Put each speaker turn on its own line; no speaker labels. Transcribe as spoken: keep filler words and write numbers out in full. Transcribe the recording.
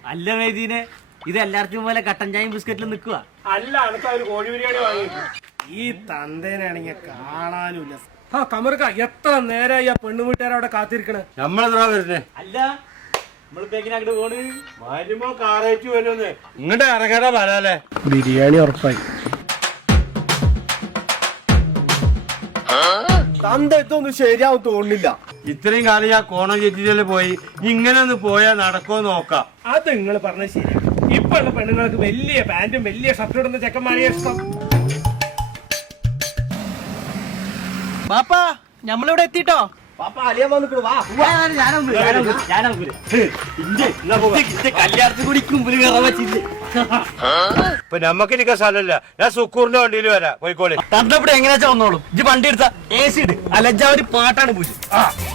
അല്ല വൈദ്യനെ ഇത് എല്ലാവർക്കും പോലെ കട്ടൻ ചായയും ബിസ്ക്കറ്റിലും നിൽക്കുക.
അല്ല അനക്ക് ഒരു കോഴി ബിരിയാണി വാങ്ങി. ഈ തന്തേനാണെങ്കിൽ കാണാനുമില്ല. ആ കമറുക എത്ര നേരമായി ആ പെണ്ണുവീട്ടുകാർ അവിടെ കാത്തിരിക്കണേ.
നമ്മളെന്താ വരുന്നേ?
അല്ല നമ്മളിപ്പോ എങ്ങനെ അങ്ങോട്ട് പോണ്?
വരുമ്പോ കാറേറ്റ് വരുന്നേ ഇങ്ങോട്ട് ഇറങ്ങാൻ വരാല്ലേ.
ബിരിയാണി ഉറപ്പായി.
തന്ത ഇതൊന്നും ശരിയാവും തോന്നുന്നില്ല.
ഇത്രയും കാലം ഞാൻ കോണം ചെറ്റില് പോയി, ഇങ്ങനെ ഒന്ന് പോയാൽ നടക്കോ നോക്കാം.
അത് നിങ്ങൾ പറഞ്ഞത് ശരി. ഇപ്പൊ ഉള്ള പെണ്ണുങ്ങൾക്ക് വലിയ പാന്റും വലിയ ഷർട്ടും ഇടുന്ന ചെക്കന്മാരെ ഇഷ്ടം.
ബാപ്പാ നമ്മളിവിടെ എത്തിട്ടോ. കല്യാണത്തിൽ കൂടി കുമ്പിൽ കയറാൻ പറ്റില്ലേ?
ഇപ്പൊ നമ്മക്ക് ഇരിക്കാൻ സ്ഥലമില്ല. ഞാൻ സുക്കൂറിന്റെ വണ്ടിയിൽ വരാം കോഴിക്കോട്.
തന്നവിടെ എങ്ങനെയാ വന്നോളും. ഇജ്ജ് വണ്ടി എടുത്ത എ സി ഇട്, അലജ ഒരു പാട്ടാണ് പോയി.